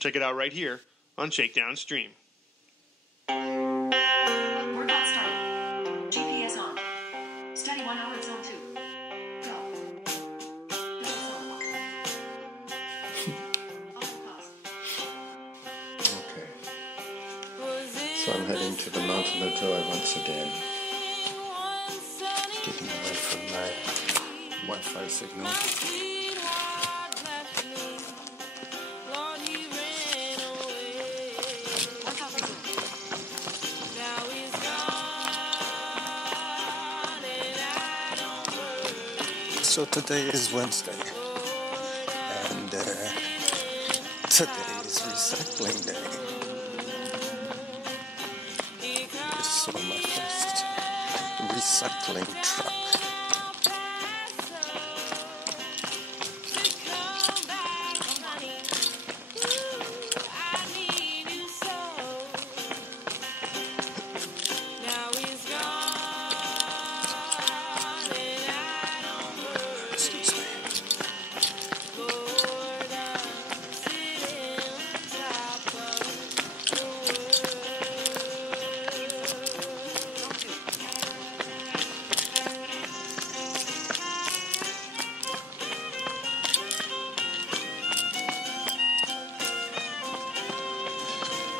Check it out right here on Shakedown Stream. Workout started. GPS on. Steady 1 hour zone 2. Go. Okay. So I'm heading to the Mountain of Joy once again. Getting away from my Wi-Fi signal. So today is Wednesday, and today is recycling day. I saw my first recycling truck.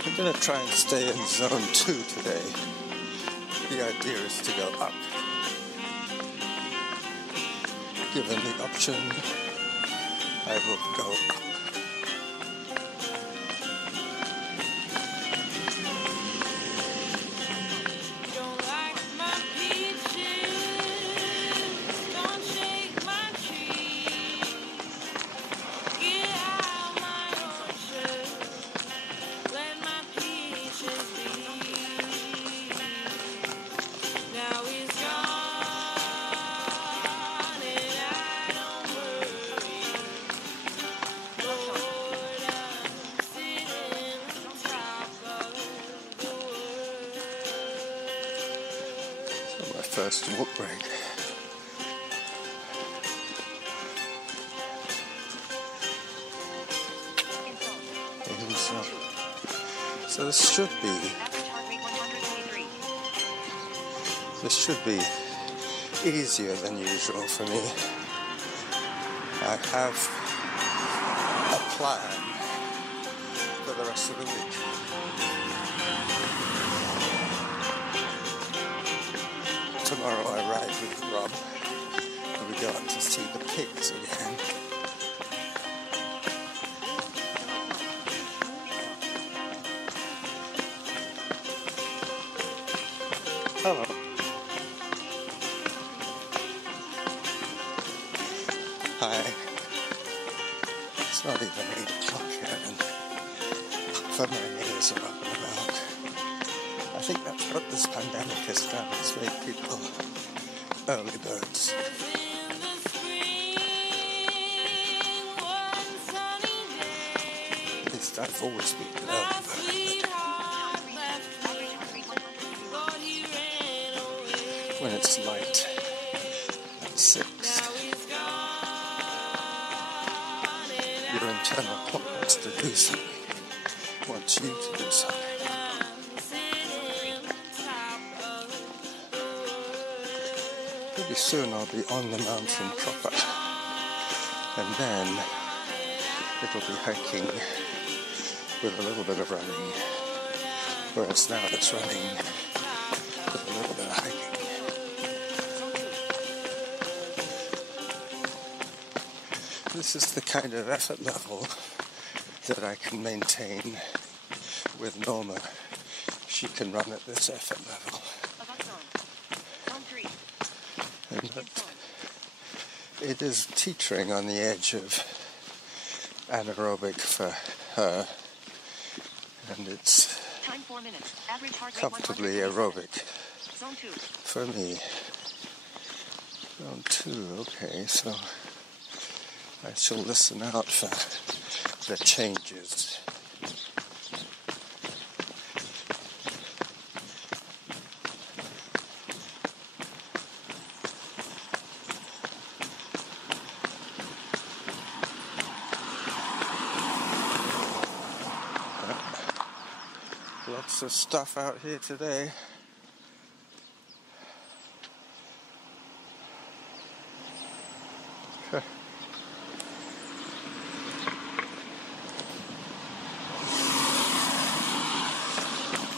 I'm going to try and stay in zone 2 today. The idea is to go up. Given the option, I will go up. First walk break. So this should be easier than usual for me. I have a plan for the rest of the week. Tomorrow I ride with Rob and we go out to see the pigs again. Hello. Hi. It's not even 8 o'clock yet and half of my neighbors are up and about. I think that's what this pandemic has done, it's made people early birds. At least I've always been an early bird. When it's light at 6, your internal clock wants to do something, wants you to do something. Pretty soon I'll be on the mountain proper, and then it'll be hiking with a little bit of running, whereas now it's running with a little bit of hiking. This is the kind of effort level that I can maintain with Norma. She can run at this effort level. And it is teetering on the edge of anaerobic for her, and it's comfortably aerobic for me. Zone 2, okay, so I shall listen out for the changes. lots of stuff out here today.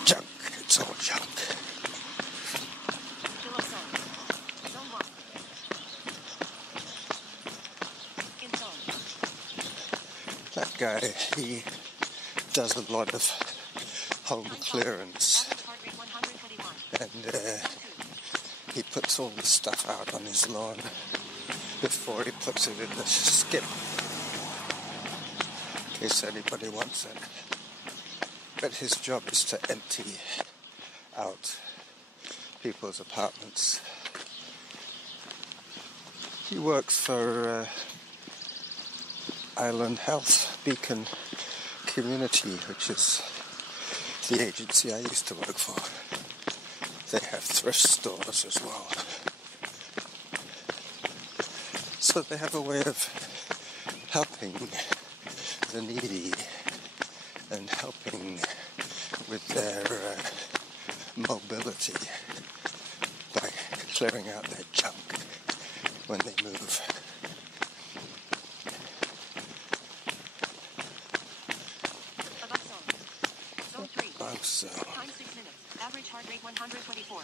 Junk, it's all junk. That guy, he does a lot of home clearance, and he puts all the stuff out on his lawn before he puts it in the skip, in case anybody wants it. But his job is to empty out people's apartments. He works for Island Health Beacon Community, which is the agency I used to work for. They have thrift stores as well. So they have a way of helping the needy and helping with their mobility by clearing out their junk when they move. So, Time 6 minutes. Average heart rate 124.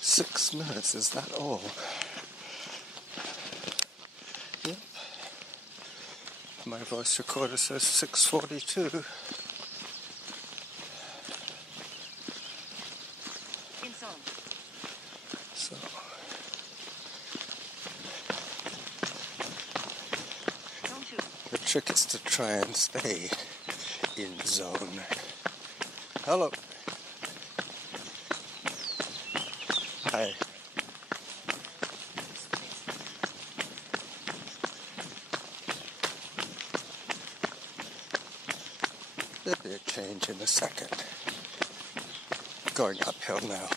6 minutes, is that all? Yep. My voice recorder says 6:42. In zone. So, Zone 2. the trick is to try and stay in zone. Hello. Hi. There'll be a change in a second. Going uphill now.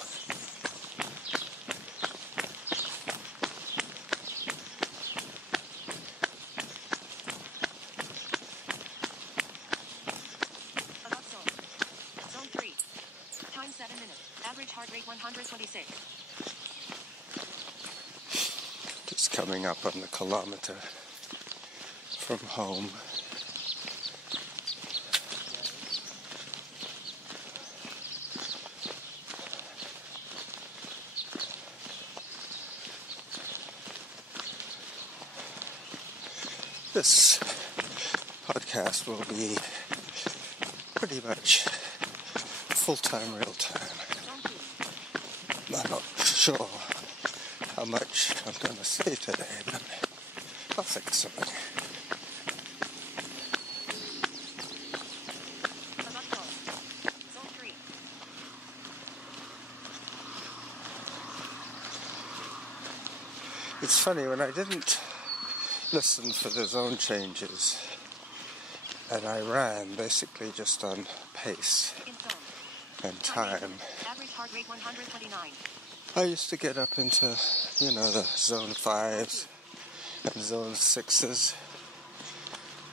Zone 3. Time 7 minutes. Average heart rate 126. Just coming up on the kilometer from home. This podcast will be pretty much full-time, real-time. I'm not sure how much I'm going to say today, but I'll think of something. Zone 3. It's funny, when I didn't listen for the zone changes, and I ran basically just on pace In zone. and time, Average heart rate 129. I used to get up into, the zone 5s and zone 6s,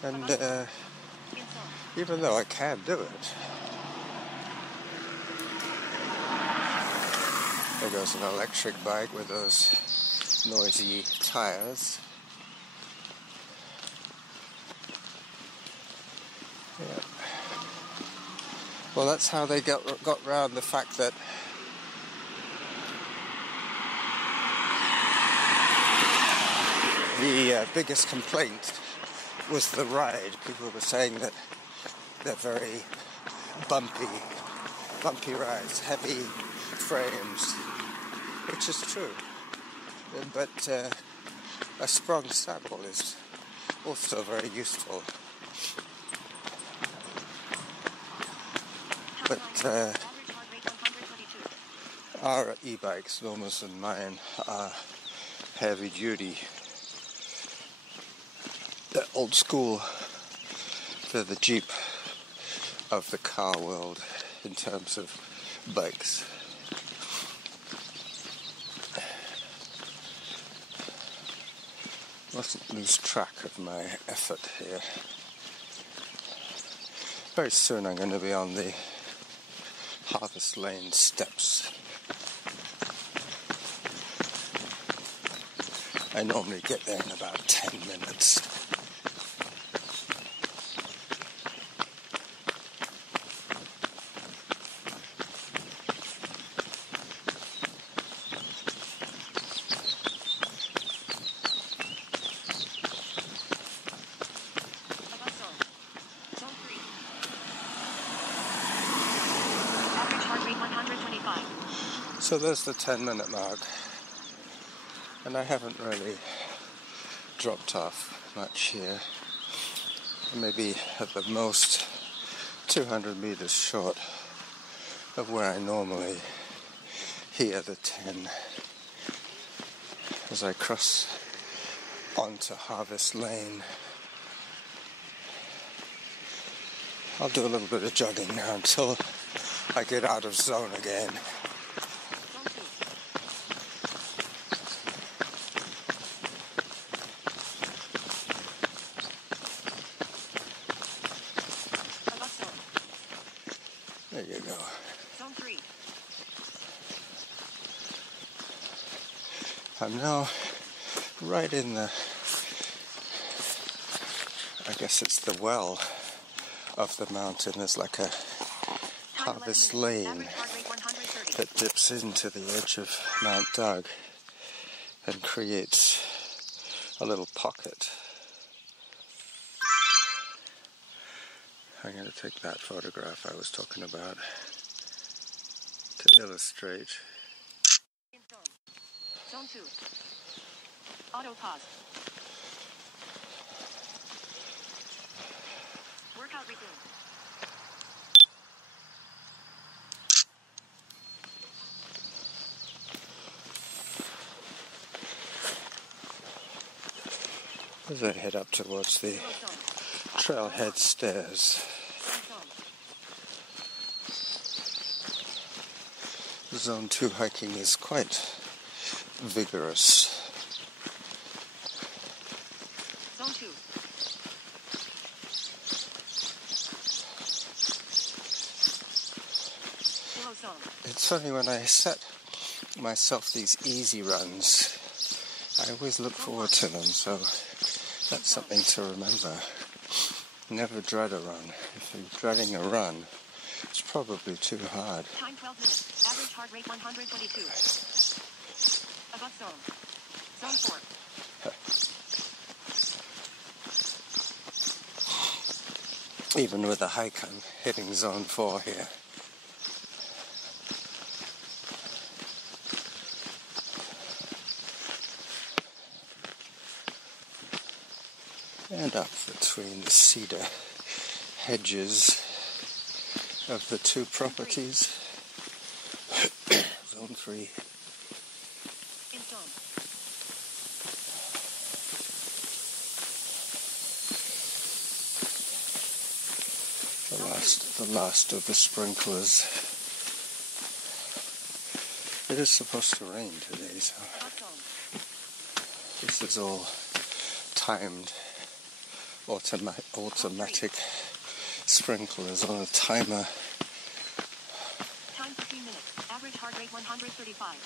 and In zone. even though I can do it, there goes an electric bike with those noisy tires. Yeah. Well, that's how they got round the fact that the biggest complaint was the ride. People were saying that they're very bumpy rides, heavy frames, which is true. But a sprung saddle is also very useful. But Average heart rate 122. our e-bikes, Norma's and mine, are heavy duty. They're old school. They're the Jeep of the car world in terms of bikes. Mustn't lose track of my effort here. Very soon I'm going to be on the Harvest Lane steps. I normally get there in about 10 minutes. So there's the 10-minute mark, and I haven't really dropped off much here. Maybe at the most 200 meters short of where I normally hear the 10 as I cross onto Harvest Lane. I'll do a little bit of jogging now until I get out of zone again. There you go. Zone 3. I'm now right in the, I guess it's the well of the mountain. There's like a Harvest Lane that dips into the edge of Mount Doug and creates a little pocket. I'm going to take that photograph I was talking about to illustrate. Zone 2. Auto pause. Workout resumed. As I head up towards the trailhead stairs. Zone 2 hiking is quite vigorous. Zone 2. Below zone. It's funny, when I set myself these easy runs, I always look forward to them, so that's something to remember. Never dread a run. If you're dreading a run, it's probably too hard. Time 12 minutes. Average heart rate 122. Above zone. Zone 4. Even with a hike, I'm hitting zone 4 here. And up between the cedar hedges of the two properties. Zone 3. In zone. The last of the sprinklers. It is supposed to rain today, so this is all timed automatic sprinklers on a timer. Time 15 minutes. Average heart rate 135.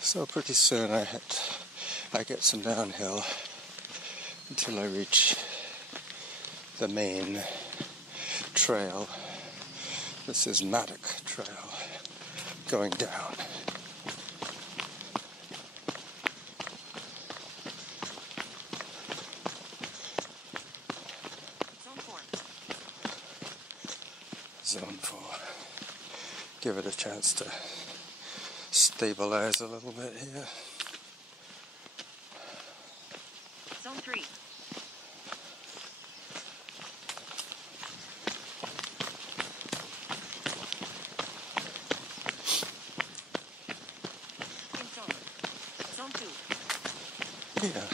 So pretty soon I get some downhill until I reach the main trail. This is Maddock Trail going down. Zone 4. Give it a chance to stabilize a little bit here. Zone 3. In zone. Zone 2. Yeah.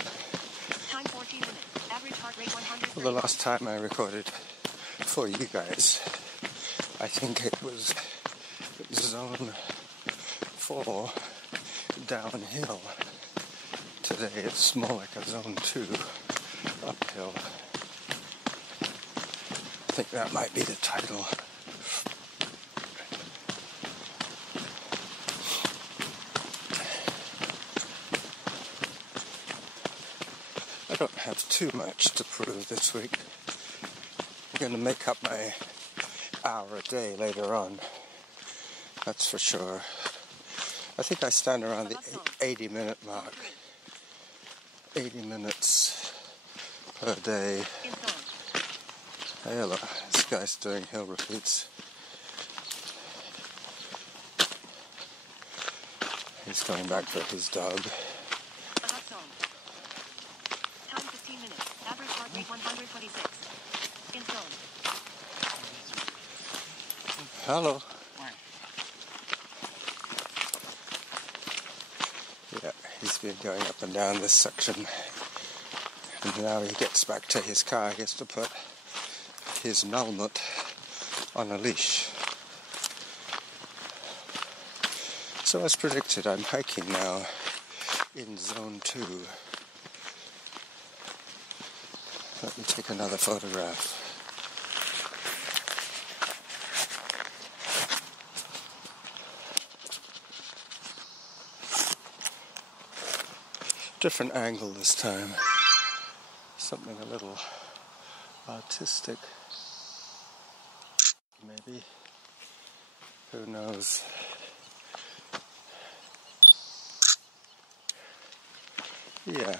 Time 14 minutes. Average heart rate 100. Well, the last time I recorded for you guys, I think it was zone 4 downhill Today it's more like a zone 2 uphill. I think that might be the title. I don't have too much to prove this week. I'm going to make up my hour a day later on. That's for sure. I think I stand around the 80-minute mark. 80 minutes per day. Hey, look, this guy's doing hill repeats. He's going back for his dog. Time 15 minutes. Average heart rate 126. In zone. Hello. Yeah, he's been going up and down this section. And now he gets back to his car. He has to put his Nalmut on a leash. So as predicted, I'm hiking now in zone 2. Let me take another photograph. Different angle this time. Something a little artistic. Maybe. Who knows? Yeah.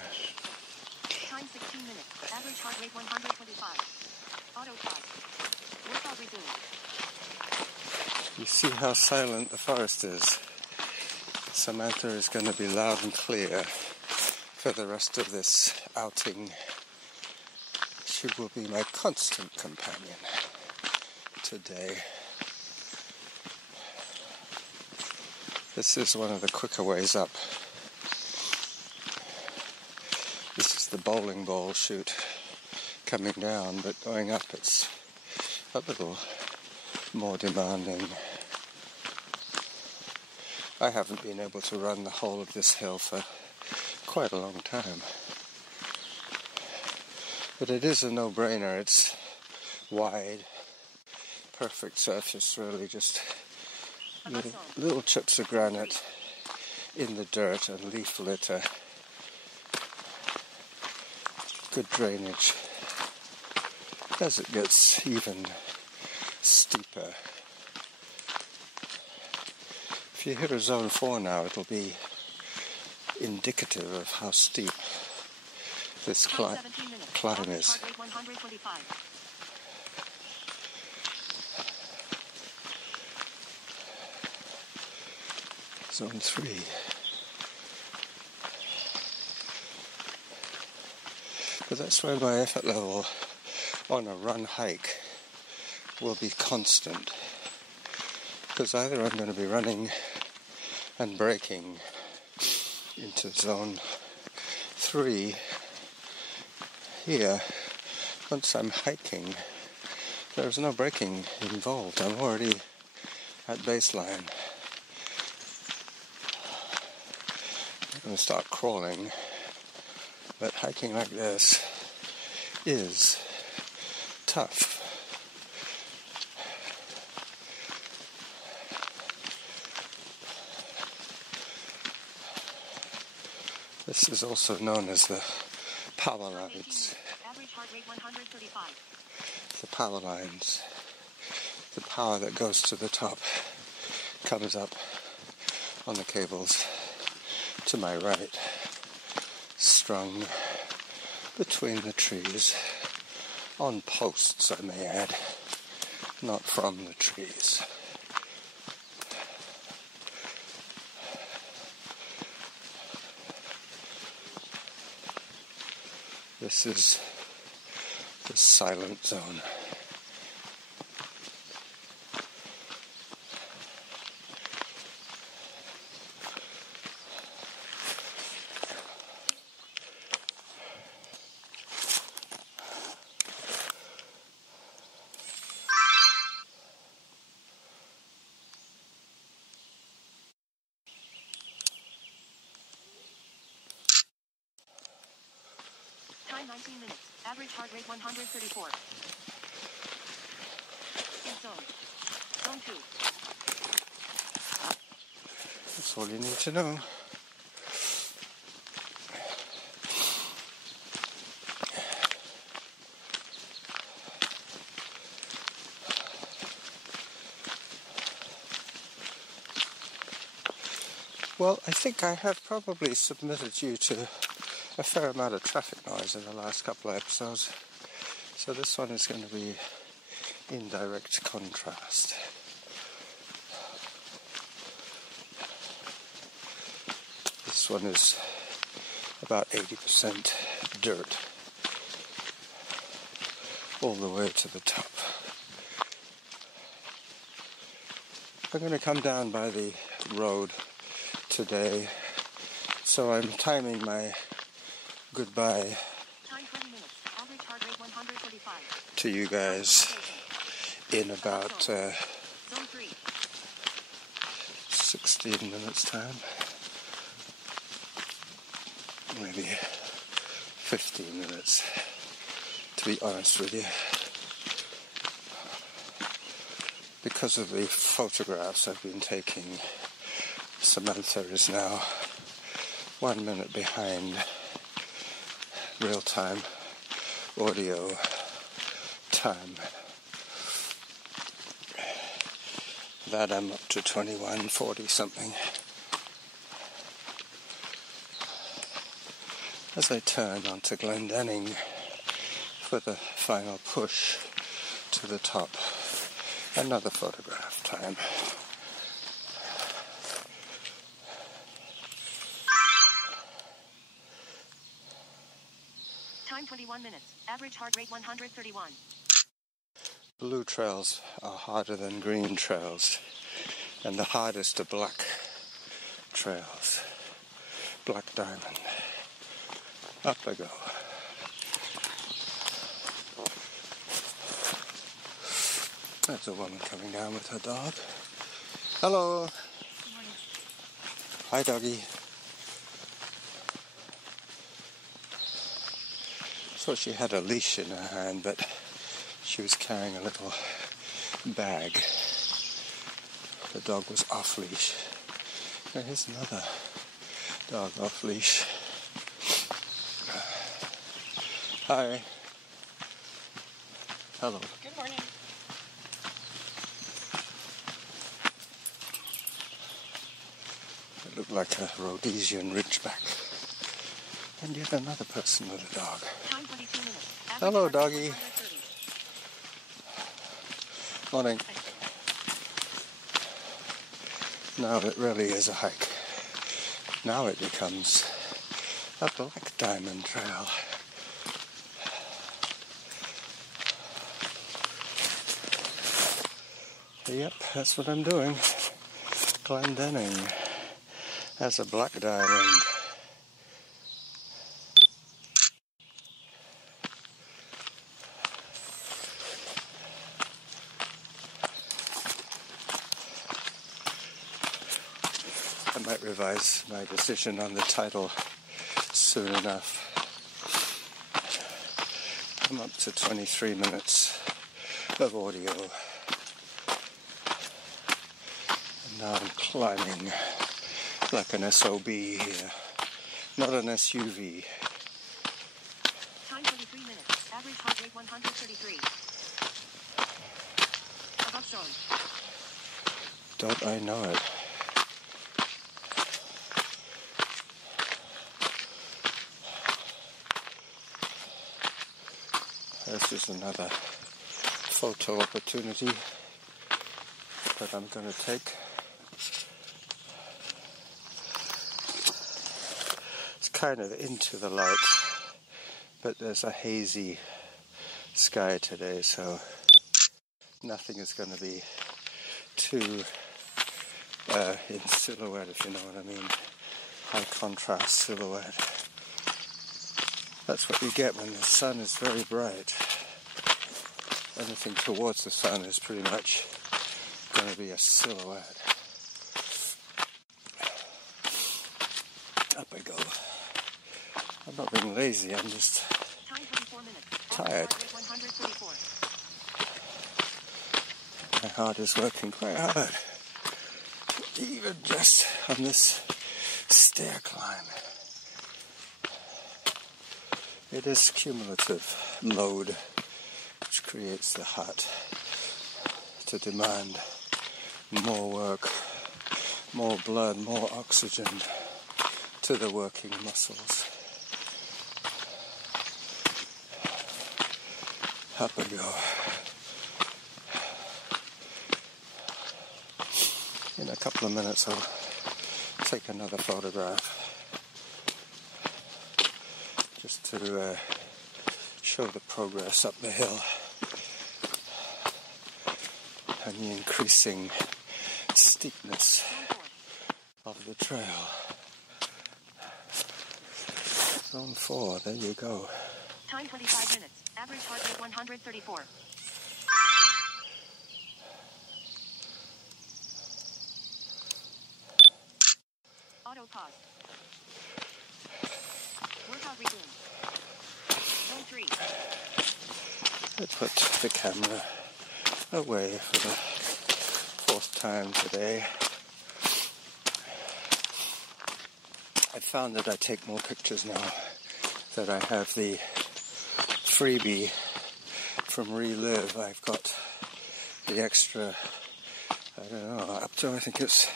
Time 16 minutes. Average heart rate 125. Autopause. Workout resumed. You see how silent the forest is. Samantha is going to be loud and clear for the rest of this outing. She will be my constant companion today. This is one of the quicker ways up. This is the bowling ball chute coming down, but going up it's a little more demanding. I haven't been able to run the whole of this hill for quite a long time. But it is a no-brainer. It's wide, perfect surface really, just little chips of granite in the dirt and leaf litter. Good drainage. As it gets even steeper. If you hit a zone 4 now, it'll be indicative of how steep this climb is. Zone 3. But that's where my effort level on a run hike will be constant. Because either I'm going to be running and braking into zone 3 here. Once I'm hiking, there's no braking involved. I'm already at baseline. I'm going to start crawling, but hiking like this is tough. This is also known as the power lines. Average heart rate 135. The power lines. The power that goes to the top comes up on the cables to my right, strung between the trees, on posts I may add, not from the trees. This is the silent zone. Time 19 minutes. Average heart rate 134. In zone. Zone 2. That's all you need to know. Well, I think I have probably submitted you to a fair amount of traffic noise in the last couple of episodes. So this one is going to be in direct contrast. This one is about 80% dirt all the way to the top. I'm going to come down by the road today, so I'm timing my goodbye Time 20 minutes. Average heart rate 145. to you guys in about Zone 3. 16 minutes time, maybe 15 minutes, to be honest with you, because of the photographs I've been taking. Samantha is now 1 minute behind real-time audio time. That I'm up to 21:40 something. As I turn onto Glendenning for the final push to the top, another photograph time. Time 21 minutes. Average heart rate 131. Blue trails are harder than green trails, and the hardest are black trails. Black diamond. Up I go. There's a woman coming down with her dog. Hello. Good morning. Hi, doggy. So she had a leash in her hand, but she was carrying a little bag. The dog was off leash. Now here's another dog off leash. Hi. Hello. Good morning. It looked like a Rhodesian Ridgeback. And yet another person with a dog. Time 22 minutes. Average Hello, heart rate doggy. 130. Morning. Now it really is a hike. Now it becomes a black diamond trail. Yep, that's what I'm doing. Glendenning as a black diamond. I might revise my decision on the title soon enough. I'm up to 23 minutes of audio. And now I'm climbing like an SOB here, not an SUV. Time 23 minutes. Average heart rate 133. Above zone. Don't I know it? This is another photo opportunity that I'm going to take. It's kind of into the light, but there's a hazy sky today, so nothing is going to be too in silhouette, if you know what I mean. High contrast silhouette. That's what you get when the sun is very bright. Anything towards the sun is pretty much going to be a silhouette. Up I go. I'm not being lazy, I'm just Time Time 24 minutes. Tired. Average heart rate 134. My heart is working quite hard, even just on this stair climb. It is cumulative load which creates the heart to demand more work, more blood, more oxygen to the working muscles. Up we go. In a couple of minutes I'll take another photograph just to show the progress up the hill and the increasing steepness of the trail. Zone 4, there you go. Time 25 minutes. Average heart rate 134. Auto pause. Workout resumed. Zone 3. I put the camera away for the 4th time today. I found that I take more pictures now that I have the freebie from Relive. I've got the extra, I don't know, up to I think it's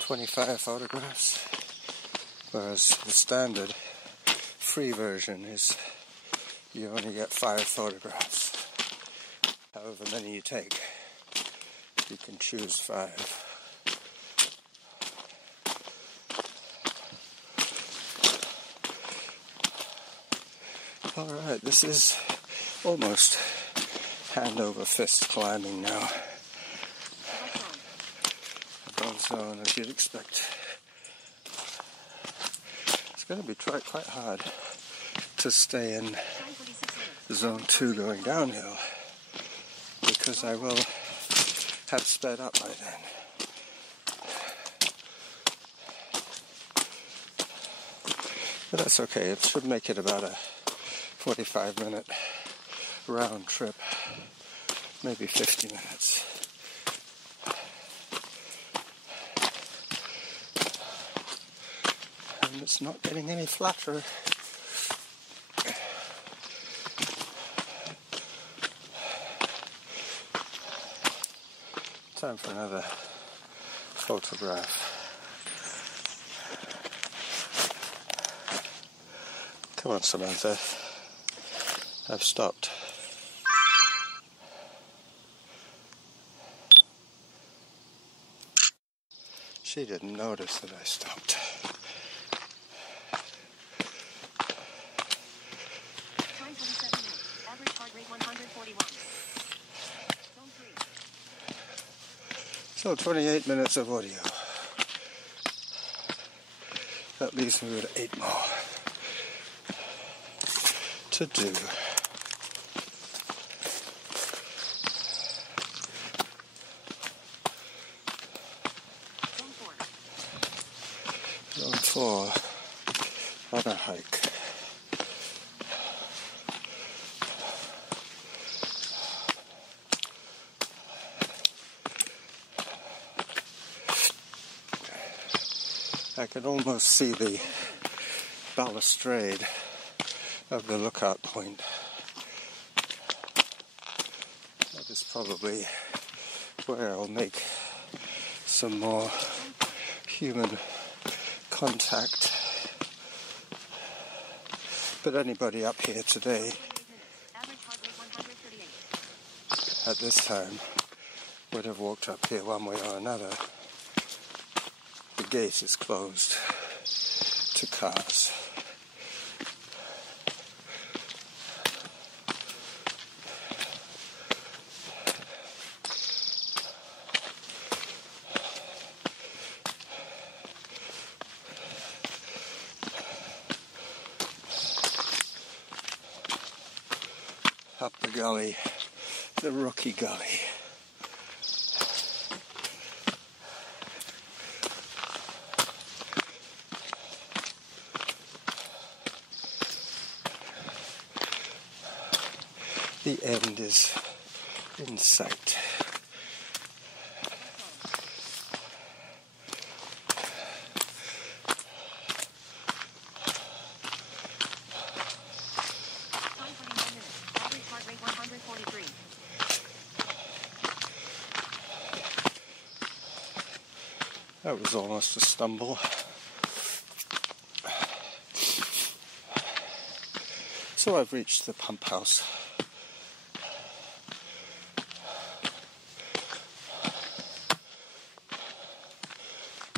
25 photographs, whereas the standard free version is you only get 5 photographs. However many you take, you can choose 5. Alright, this is almost hand over fist climbing now. Above zone, as you'd expect. It's going to be quite hard to stay in zone 2 going downhill, because I will have sped up by then. But that's okay, it should make it about a 45-minute round trip, maybe 50 minutes. And it's not getting any flatter. Time for another photograph. Come on, Samantha. I've stopped. She didn't notice that I stopped. Time 27 minutes. Average heart rate 141. Zone 3. So 28 minutes of audio. That leaves me with 8 more to do. Zone 4 on a hike. I can almost see the balustrade of the lookout point. That is probably where I'll make some more human contact. But anybody up here today at this time would have walked up here one way or another. The gate is closed to cars. Up the gully, the Rocky Gully. The end is in sight. Time 21 minutes. Average heart rate 143. That was almost a stumble. So I've reached the pump house.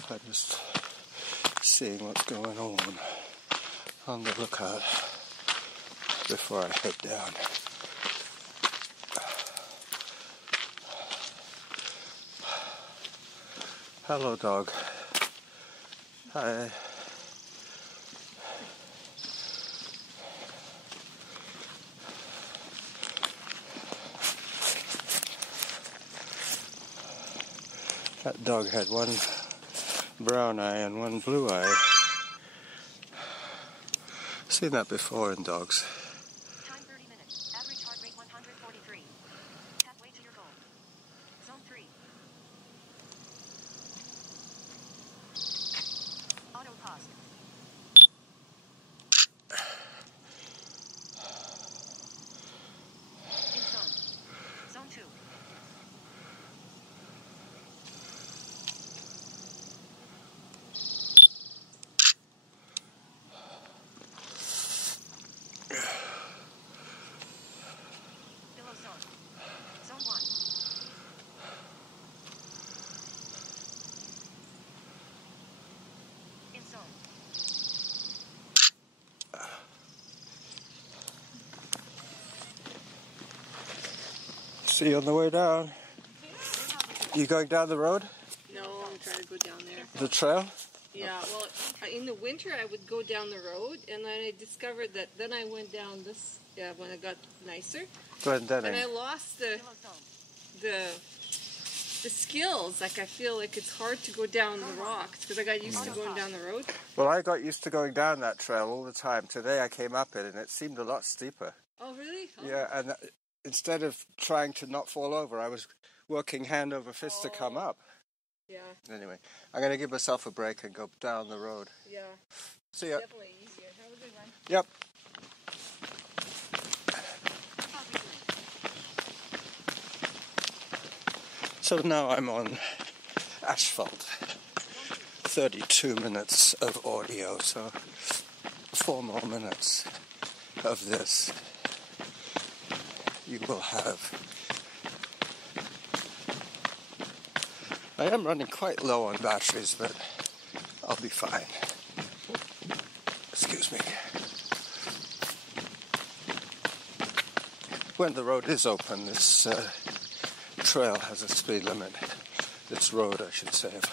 I'm just seeing what's going on the lookout before I head down. Hello, dog. Hi. That dog had one brown eye and one blue eye. Seen that before in dogs. Time 30 minutes. Average heart rate 143. Halfway to your goal. Zone 3. Auto pause. In zone. Zone 2. Below zone. Zone 1. In zone. See you on the way down. You going down the road? No, I'm trying to go down there. The trail? Yeah, well, in the winter I would go down the road, and then I discovered that then I went down this, when it got nicer, Glendenning. and I lost the Below zone. the skills. Like, I feel like it's hard to go down the rocks, because I got used to going down the road. Well, I got used to going down that trail all the time. Today I came up it and it seemed a lot steeper. Oh, really? Oh. Yeah, and instead of trying to not fall over, I was working hand over fist to come up. Yeah, Anyway, I'm going to give myself a break and go down the road. yeah. See ya. Definitely easier. Have a good one. Yep. Pause replay. So now I'm on asphalt. 32 minutes of audio, so 4 more minutes of this you will have. I am running quite low on batteries, but I'll be fine. Excuse me. When the road is open, this trail has a speed limit. This road, I should say, of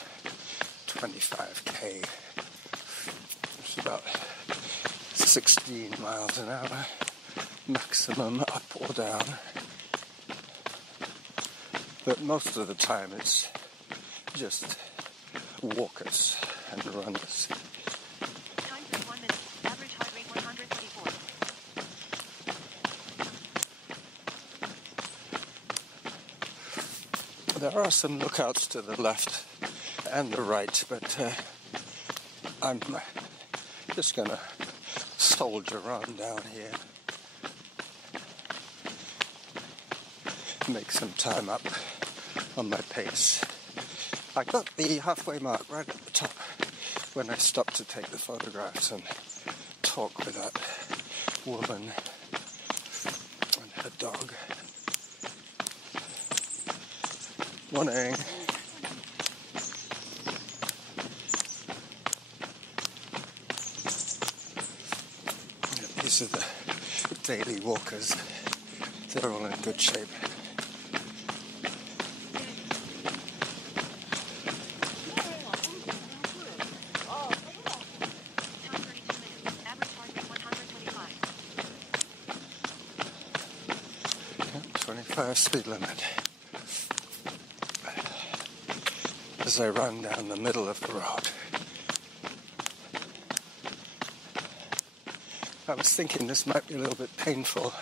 25k. It's about 16 miles an hour, maximum up or down. But most of the time it's just walkers and runners. Time 31 minutes. Average heart rate 124. There are some lookouts to the left and the right, but I'm just going to soldier on down here. Make some time up on my pace. I got the halfway mark right at the top when I stopped to take the photographs and talk with that woman and her dog. Morning. These are the daily walkers. They're all in good shape. Time 32 minutes. Average heart rate 125. 25 speed limit. As I run down the middle of the road. I was thinking this might be a little bit painful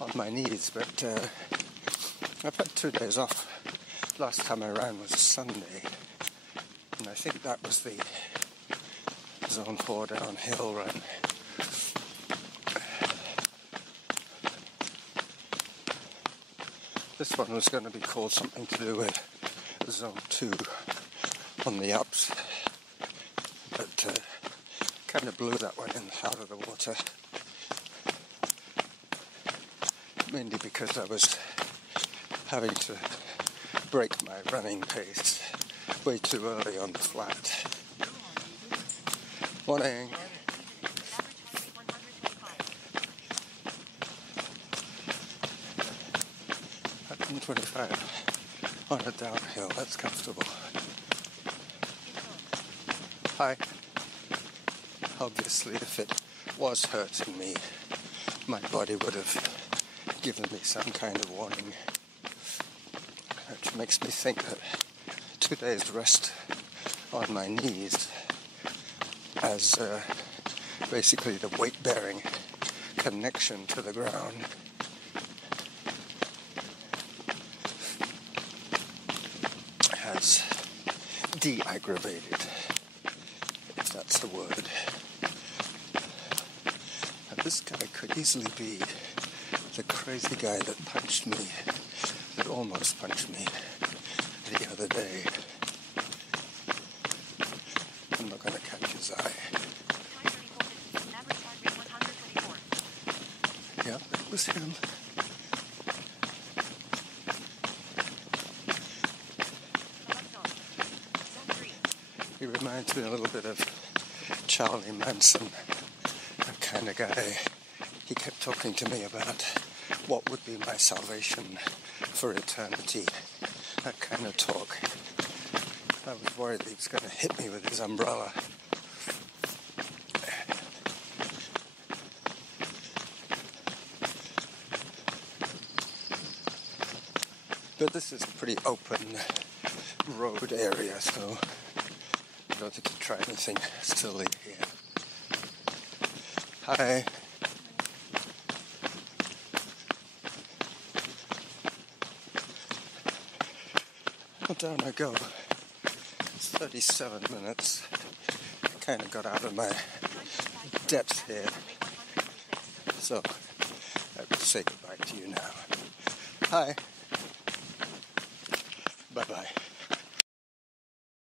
on my knees, but I've had 2 days off. Last time I ran was a Sunday, and I think that was the Zone 4 downhill run. This one was going to be called something to do with Zone 2 on the ups, but kind of blew that one out of the water. Mainly because I was having to break my running pace way too early on the flat. Morning. 125 on a downhill, that's comfortable. Hi. Obviously, if it was hurting me, my body would have given me some kind of warning. Which makes me think that 2 days rest on my knees as basically the weight-bearing connection to the ground has de-aggravated, if that's the word. And this guy could easily be the crazy guy that punched me, that almost punched me the other day. I'm not going to catch his eye. Yep, it was him. He reminds me a little bit of Charlie Manson, that kind of guy. He kept talking to me about what would be my salvation for eternity, that kind of talk. I was worried that he was going to hit me with his umbrella. But this is a pretty open road area, so I don't think he'd try anything silly here. Hi. Well, down I go. It's 37 minutes. I kind of got out of my depth here. So, I will say goodbye to you now. Hi. Bye-bye.